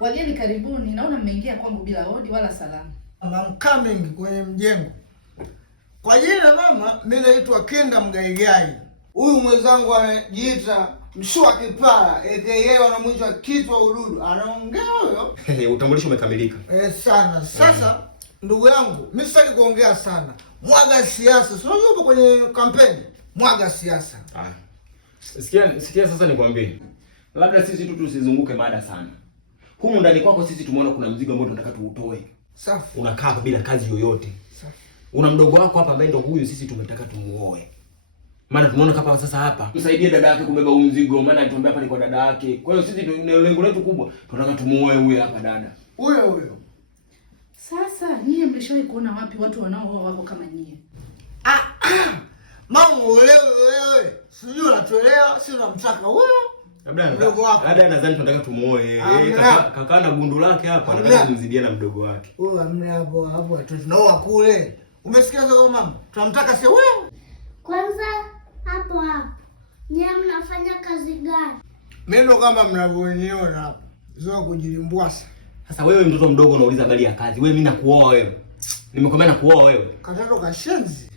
Wageni karibuni, naona mmeingia kwangu bila hodi wala salamu. I'm coming kwenye mjengo. Kwa jina mama, mimi naitwa Kenda Mgaigai. Huyu mwenzangu anajiita Mshua Kipara, aka wanamuita Kitwa Ududu. Anaongea huyo. Utambulisho umekamilika. Sana. Sasa ndugu yangu, mimi sitaki kuongea sana. Mwaga siasa. Sio yupo kwenye kampeni. Mwaga siasa. Sikia sasa nikwambie. Labda sisi tu tusizunguke mada sana. Humu ndani kwako sisi tumeona kuna mzigo ambao tunataka tuutoe. Safi. Unakaa hapa bila kazi yoyote. Safi. Una mdogo wako hapa ambaye ndio huyu sisi tumetaka tumuoe. Maana tumeona kapa sasa hapa. Msaidie dada yake kubeba huu mzigo, maana alituambia hapa ni kwa dada yake. Kwa hiyo sisi lengo letu kubwa tunataka tumuoe huyu hapa dada. Huyo. Sasa nyie mlishawahi kuona wapi watu wanaooa wako kama nyie? Mama wewe. Sijui unatolewa, si unamtaka huyo. Labda mdogo wako. Dada nadhani tunataka tumuoe. Kaka na gundu lake hapa anataka kumzidia na mdogo wake. Huyo amna hapo tunaoa kule. Umesikia sasa mama? Tunamtaka si huyo. Kwanza hapo. Nyie mnafanya kazi gani? Mimi ndo kama mnavyoniona hapa. Sio kujilimbwasa. Sasa wewe mtoto mdogo unauliza habari ya kazi. Wewe mimi nakuoa wewe. Nimekwambia nakuoa wewe. Katoto kashenzi.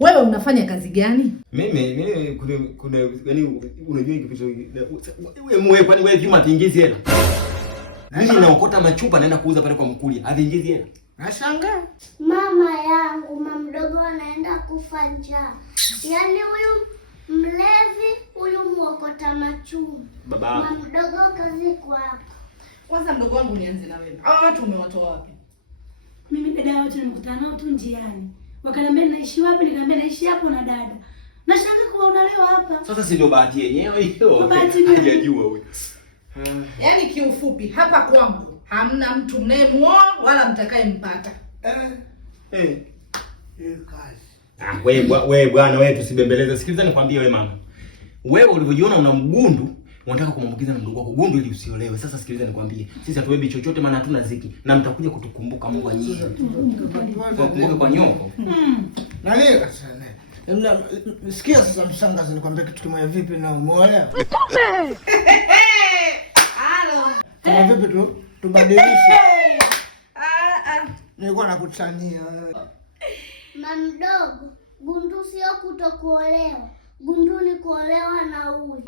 Wewe unafanya kazi gani? Mimi kuna yani unajua kitu wewe kwani wewe vyuma kiingizi hela? Mimi naokota machupa naenda kuuza pale kwa mkulia. Haviingizi hela. Nashangaa. Mama yangu, mama mdogo anaenda kufa njaa. Yaani huyu mlevi, huyu muokota machupa. Baba. Mama mdogo kazi kwako. Kwanza mdogo wangu nianze na wewe. Hao watu umewatoa wapi? Mimi dada wote nimekutana nao tu njiani. Wakaniambia naishi wapi, nikamwambia naishi hapo na dada. Nashangaa kuwaona leo hapa. Sasa si ndio bahati yenyewe hiyo. Hajajua huyo. Yaani kiufupi hapa kwangu hamna mtu mnayemuoa wala mtakayempata. Kazi. Wewe bwana wewe tusibembeleze. Sikiliza nikwambie wewe mama. Wewe ulivyojiona una mgundu, unataka kumwambukiza na mdogo wako gundu ili usiolewe. Sasa sikiliza nikwambie. Sisi hatuebi chochote maana hatuna ziki na mtakuja kutukumbuka Mungu anyie. Kumbuka kwa nyoko. Nani kasana? Sikia sasa mshangazi nikwambia kitu kimoja vipi na umeolewa? Halo. Kama vipi tu tubadilishe. Nilikuwa nakutania wewe. Mama mdogo, gundu sio kutokuolewa. Gundu ni kuolewa na huyu.